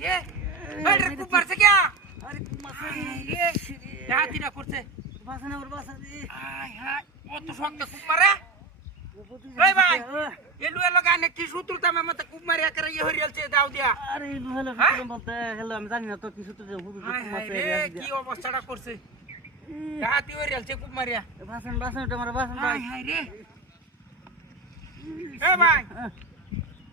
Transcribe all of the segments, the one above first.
রে আরে খুব মারছে কে আরে মাসা রে রাতিটা করছে বাসনা ওর বাসা রে আয় হায় কত শক্ত খুব মারে এই ভাই এলু এলো গানে কি সূত্রতা মতে খুব মারি করে ইয়ে হরিয়ালছে দাও দিয়া আরে ইলু হলো সূত্র বলতে হলো আমি জানি না তো কি সূত্র হুদু হায় হায় রে কি অবস্থাটা করছে রাতি হরিয়ালছে খুব মারিয়া বাসনটা আমার বাসন ভাই হায় হায় রে এই ভাই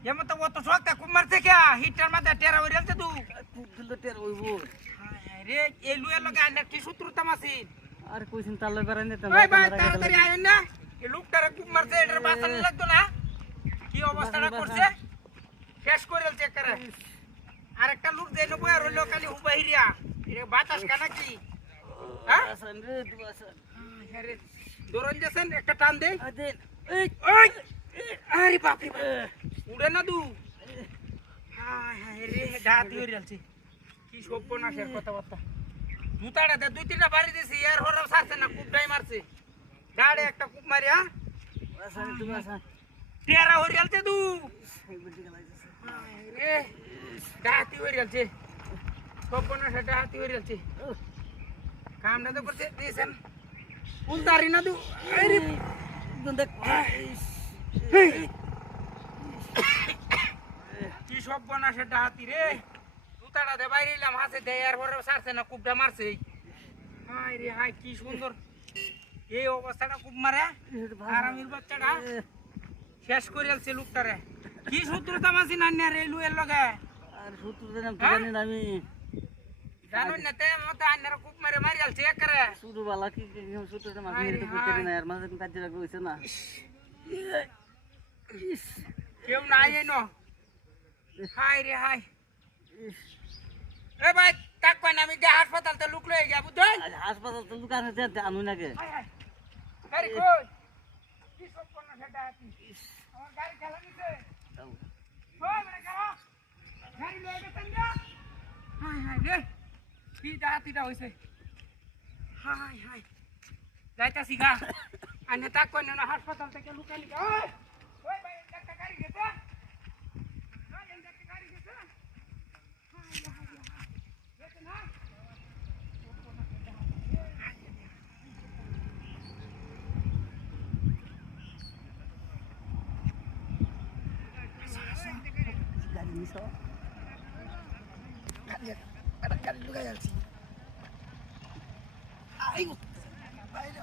এমন তো অত শক্ত খুব মারছে কে হিটার মাথা টেরা হরিয়ালছে তুই খুব দিল টের হইবো হায় হায় রে এলু এলো গানে কি সূত্রতা মাসিন আরে কইছিন তালে বেরাই নিতে ওই ভাই তাড়াতাড়ি আইন না এই লোকটারে খুব মারছে এটার বাঁচান লাগতো না কি অবস্থাটা করছে শেষ করে চেক করে আরেকটা লোক দেন বয়া রইলো খালি উবাহিরিয়া এটা বাতাস কানা কি হ্যাঁ বাসন রে বাসন আরে দরন যাছেন একটা টান দে আদেন এই ওই আরে বাপ রে বাপ উড়ে না দু হায় হায় রে ডাতি হইরালছে কি সর্বনাশের কথাবার্তা জুতাটা দে দুই তিনটা বাড়ি দিছি এর হরাও ছাড়ছে না খুব ডাই মারছে গাড়ে একটা খুব মারিয়া বাসন তুই বাসন টেরা হরিয়ালছে দু এই বুদ্ধি গলাইছে রে ডাতি হরিয়ালছে সর্বনাশ ডাতি হরিয়ালছে কামটা তো করছে দিয়েছেন উল্টারি না দু আরে দেখ কি সর্বনাশ ডাতি রে জুতাটা দে বাইরে এলাম হাসে দে এর হরাও ছাড়ছে না খুবটা মারছে হায় রে হায় কি সুন্দর এই অবস্থাটা খুব মারে আরামির বাচ্চাটা শেষ করে আলছে লোকটারে কি সূত্রতা মাসি নান্না রে লুয়ের লগে আর সূত্র জানাম তো জানি না আমি জানুন না তে মত আন্নারা খুব মারে মারি আলছে একরে শুরু বালা কি সূত্রটা মাঝে নিতে করতে না আর মাঝে কাজে রাখা হইছে না কেউ নাই এনো হাই রে হাই এ ভাই তাক কই না আমি যে হাসপাতাল তে লুক লই যাব বুঝছেন হাসপাতাল তো দোকানে যেতে আনু নাকি হাই হাই গাড়ি কই কি সব কোন সেটা আছে আমার গাড়ি চালা নিছে ওই মানে গাড়া গাড়ি লয়ে গেছেন না হাই হাই রে কি ডাতিটা হইছে হাই হাই যাইতাছি গা আনে তাক কই না হাসপাতাল থেকে লুকানি ওই ওই ভাই একটা গাড়ি গেছে ওই একটা গাড়ি গেছে হাই হাই গেছে না গাড়ি নিছো গাড়ি লুকাই আছি আই বাইরে